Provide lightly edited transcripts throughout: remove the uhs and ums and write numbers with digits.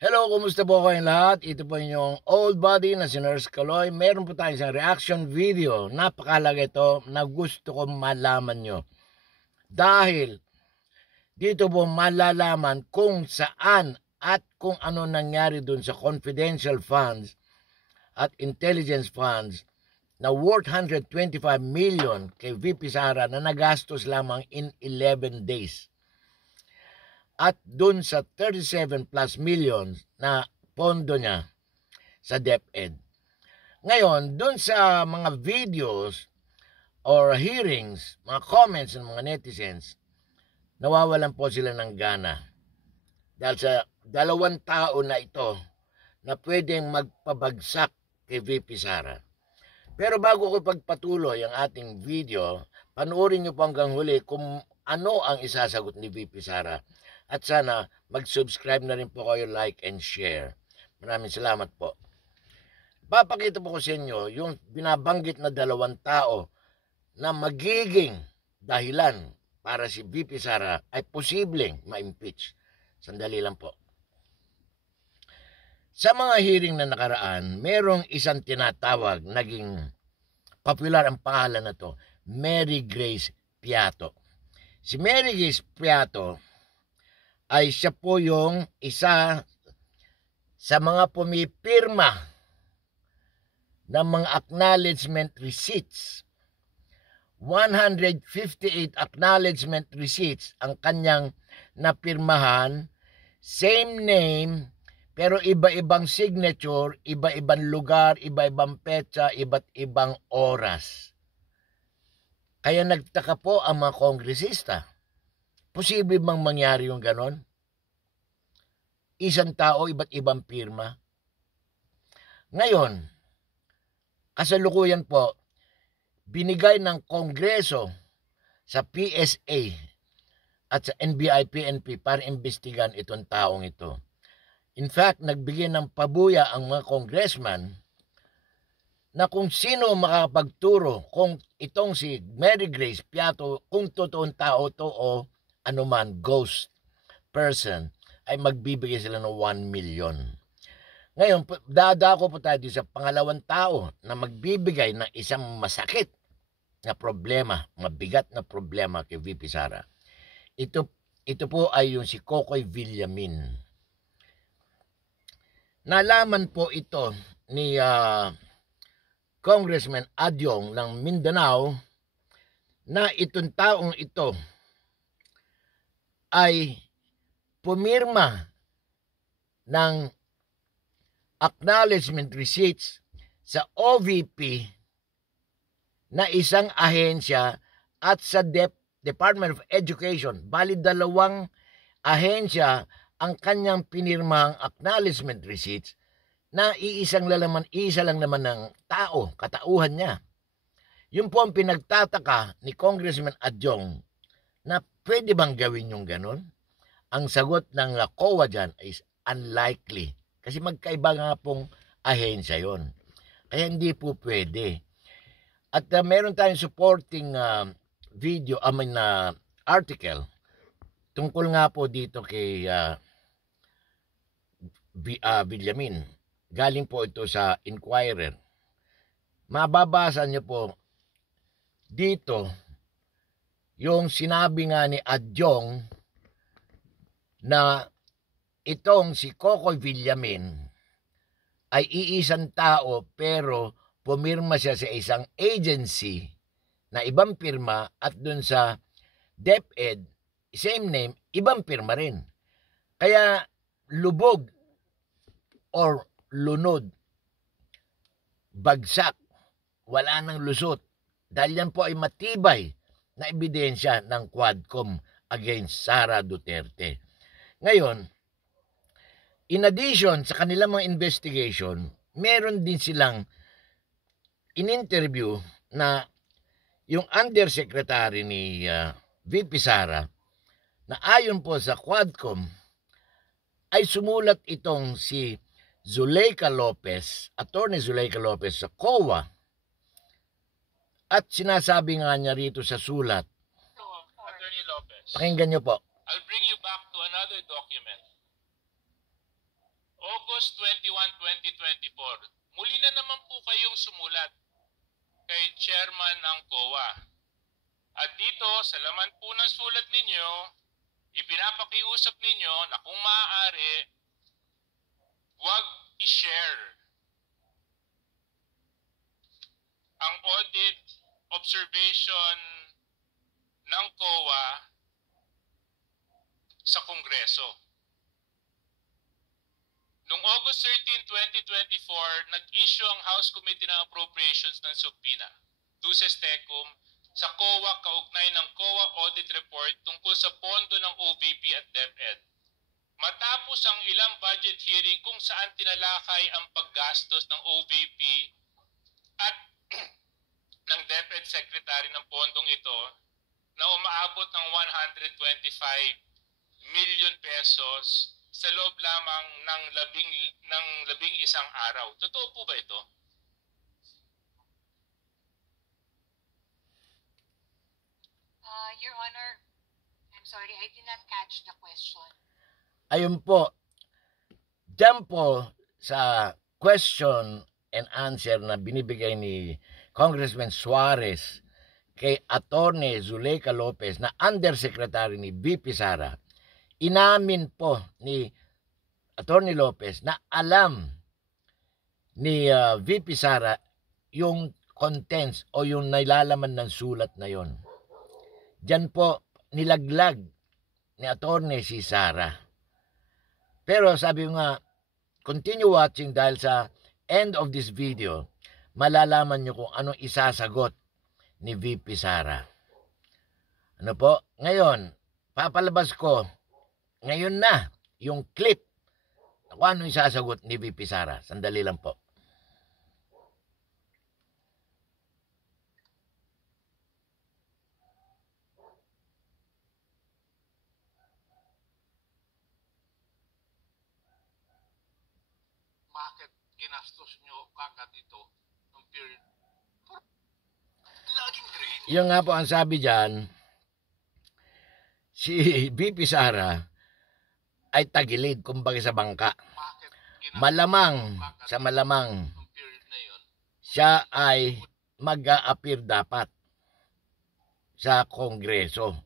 Hello, kumusta po kayong lahat? Ito po inyong old buddy na si Nurse Kaloy. Meron po tayong isang reaction video. Napakalaga ito na gusto ko malaman nyo. Dahil dito po malalaman kung saan at kung ano nangyari dun sa confidential funds at intelligence funds na worth 125 million kay VP Sara na nagastos lamang in 11 days. At dun sa 37 plus million na pondo niya sa DepEd. Ngayon, dun sa mga videos or hearings, mga comments ng mga netizens, nawawalan po sila ng gana. Dahil sa dalawang tao na ito na pwedeng magpabagsak kay VP Sara. Pero bago ko pagpatuloy ang ating video, panoorin niyo po hanggang huli kung ano ang isasagot ni VP Sara. At sana mag-subscribe na rin po kayo, like and share. Maraming salamat po. Papakita po ko sa inyo yung binabanggit na dalawang tao na magiging dahilan para si VP Sara ay posibleng ma-impeach. Sandali lang po. Sa mga hearing na nakaraan, merong isang tinatawag, naging popular ang pangalan na to, Mary Grace Piato. Si Mary Grace Piato ay siya po yung isa sa mga pumipirma ng mga acknowledgement receipts. 158 acknowledgement receipts ang kanyang napirmahan, same name, pero iba-ibang signature, iba-ibang lugar, iba-ibang petsa, iba't ibang oras. Kaya nagtaka po ang mga kongresista. Posible bang mangyari yung ganon? Isang tao, iba't ibang pirma. Ngayon, kasalukuyan po, binigay ng Kongreso sa PSA at sa NBI-PNP para imbestigan itong taong ito. In fact, nagbigay ng pabuya ang mga congressman na kung sino makapagturo kung itong si Mary Grace Piato, kung totoong tao to o anuman ghost person, ay magbibigay sila ng 1 million. Ngayon, dadako po tayo sa pangalawang tao na magbibigay ng isang masakit na problema, mabigat na problema kay VP Sara. Ito po ay yung si Cocoy Villamin. Nalaman po ito ni Congressman Adyong ng Mindanao na itong taong ito ay pumirma ng acknowledgement receipts sa OVP na isang ahensya at sa Department of Education. Bali, dalawang ahensya ang kanyang pinirmahang acknowledgement receipts na isa lang naman ng tao, katauhan niya. Yun po ang pinagtataka ni Congressman Adyong na pwede bang gawin yung ganon? Ang sagot ng COA dyan is unlikely. Kasi magkaiba nga pong ahensya yon. Kaya hindi po pwede. At meron tayong supporting video, article tungkol nga po dito kay Villamin. Galing po ito sa Inquirer. Mababasa niyo po dito yung sinabi nga ni Adyong na itong si Cocoy Villamin ay iisang tao pero pumirma siya sa isang agency na ibang pirma at dun sa DepEd, same name, ibang pirma rin. Kaya lubog or lunod, bagsak, wala nang lusot. Dahil yan po ay matibay na ebidensya ng Quadcom against Sara Duterte. Ngayon, in addition sa kanilang mga investigation, meron din silang in-interview na yung undersecretary ni VP Sara na ayon po sa Quadcom ay sumulat itong si Zuleika Lopez, Attorney Zuleika Lopez sa COA. At sinasabi nga niya rito sa sulat, Attorney Lopez, pakinggan niyo po. I'll bring you back to another document. August 21, 2024, muli na naman po kayong sumulat kay Chairman ng COA. At dito, sa laman po ng sulat ninyo, ipinapakiusap ninyo na kung maaari, huwag i-share ang audit observation ng COA sa Kongreso. Noong August 13, 2024, nag-issue ang House Committee ng Appropriations ng subpoena, Duces Tecum, sa COA kaugnay ng COA Audit Report tungkol sa pondo ng OVP at DepEd. Matapos ang ilang budget hearing kung saan tinalakay ang paggastos ng OVP at ng DepEd Secretary ng pondong ito na umaabot ng 125 million pesos sa loob lamang ng labing isang araw. Totoo po ba ito? Your Honor, I'm sorry, I did not catch the question. Ayun po, dyan po sa question and answer na binibigay ni Congressman Suarez kay Attorney Zuleika Lopez na Undersecretary ni VP Sara, inamin po ni Attorney Lopez na alam ni VP Sara yung contents o yung nailalaman ng sulat na yon. Diyan po nilaglag ni Attorney si Sara. Pero sabi nga, continue watching dahil sa end of this video, malalaman nyo kung anong isasagot ni VP Sara. Ano po? Ngayon, papalabas ko ngayon na yung clip kung anong isasagot ni VP Sara. Sandali lang po. Bakit ginastos nyo kagad ito ng period? Laging grade. Yung nga po ang sabi dyan, si VP Sara ay tagilid kumbaga sa bangka. Malamang, sa malamang, siya ay mag-a-appear dapat sa Kongreso.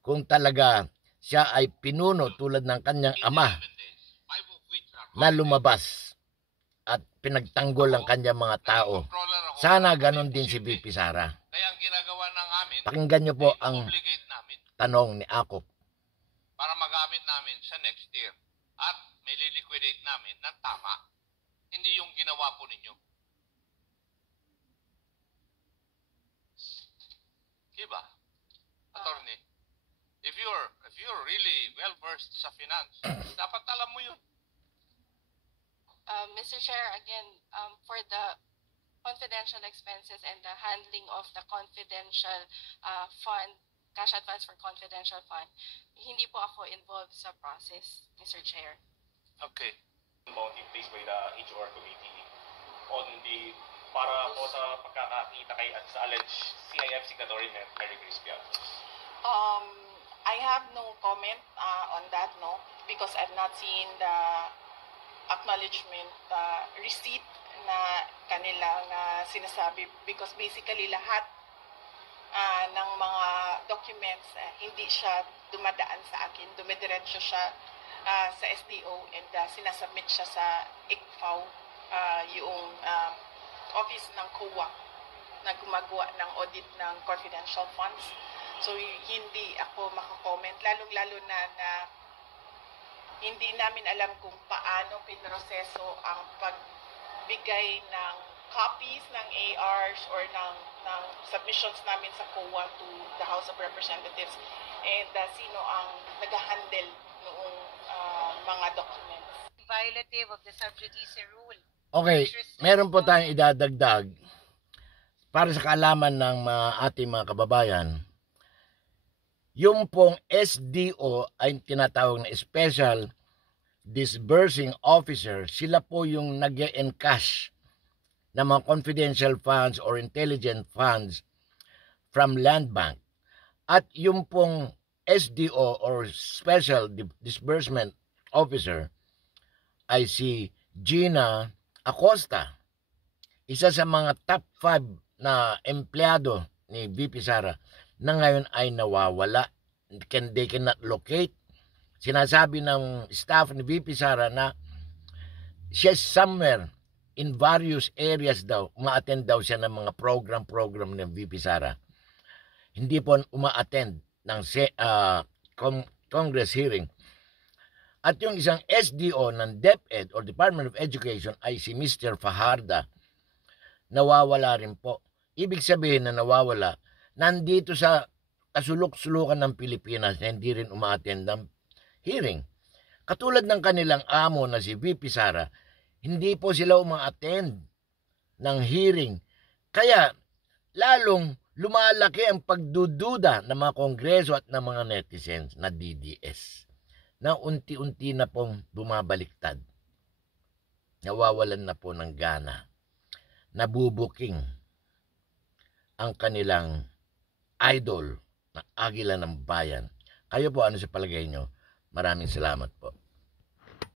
Kung talaga siya ay pinuno tulad ng kanyang ama na lumabas at pinagtanggol ang kanyang mga tao. Sana ganon din si VP Sara. Kaya ang ginagawa ng amin, Pakinggan niyo po ang tanong ni Akop. para magamit namin sa next year. At may liquidate namin ng tama. Hindi yung ginawa po ninyo. Diba? Attorney, if you're really well versed sa finance, dapat alam mo yun. Mr. Chair, again, for the confidential expenses and the handling of the confidential fund, cash advance for confidential fund, hindi po ako involved sa process, Mr. Chair. Okay. Amount in place by the HR committee on the para po sa pagkakakita kay at sa alleged CIF signatory Mary Grace Piatos. I have no comment on that, no, because I've not seen the acknowledgement receipt na kanilang sinasabi, because basically lahat ng mga documents hindi siya dumadaan sa akin, dumidiretso siya sa SDO and sinasubmit siya sa ICFAO, yung office ng COA na gumagawa ng audit ng confidential funds. So hindi ako makakomment, lalong-lalo na hindi namin alam kung paano pinroseso ang pagbigay ng copies ng ARs or ng submissions namin sa COA to the House of Representatives, and sino ang nag-handle noong mga documents. Violative of the sub judice rule. Okay, meron po tayong idadagdag para sa kaalaman ng ating mga kababayan. Yung pong SDO ay tinatawag na Special Disbursing Officer. Sila po yung nag-encash ng mga confidential funds or intelligent funds from Land Bank. At yung pong SDO or Special Disbursement Officer ay si Gina Acosta, isa sa mga top 5 na empleyado ni VP Sara na ngayon ay nawawala. They cannot locate. Sinasabi ng staff ni VP Sara na she's somewhere in various areas daw. Uma-attend daw siya ng mga program ng VP Sara. Hindi po uma-attend ng Congress hearing. At yung isang SDO ng DepEd or Department of Education ay si Mr. Fajarda. Nawawala rin po. Ibig sabihin na nawawala, nandito sa kasulok-sulukan ng Pilipinas na hindi rin uma-attend ng hearing. Katulad ng kanilang amo na si VP Sara, hindi po sila uma-attend ng hearing. Kaya lalong lumalaki ang pagdududa ng mga kongreso at ng mga netizens na DDS na unti-unti na pong bumabaliktad. Nawawalan na po ng gana. Nabubuking ang kanilang idol na Agila ng Bayan. Kayo po, ano sa palagay nyo? Maraming salamat po.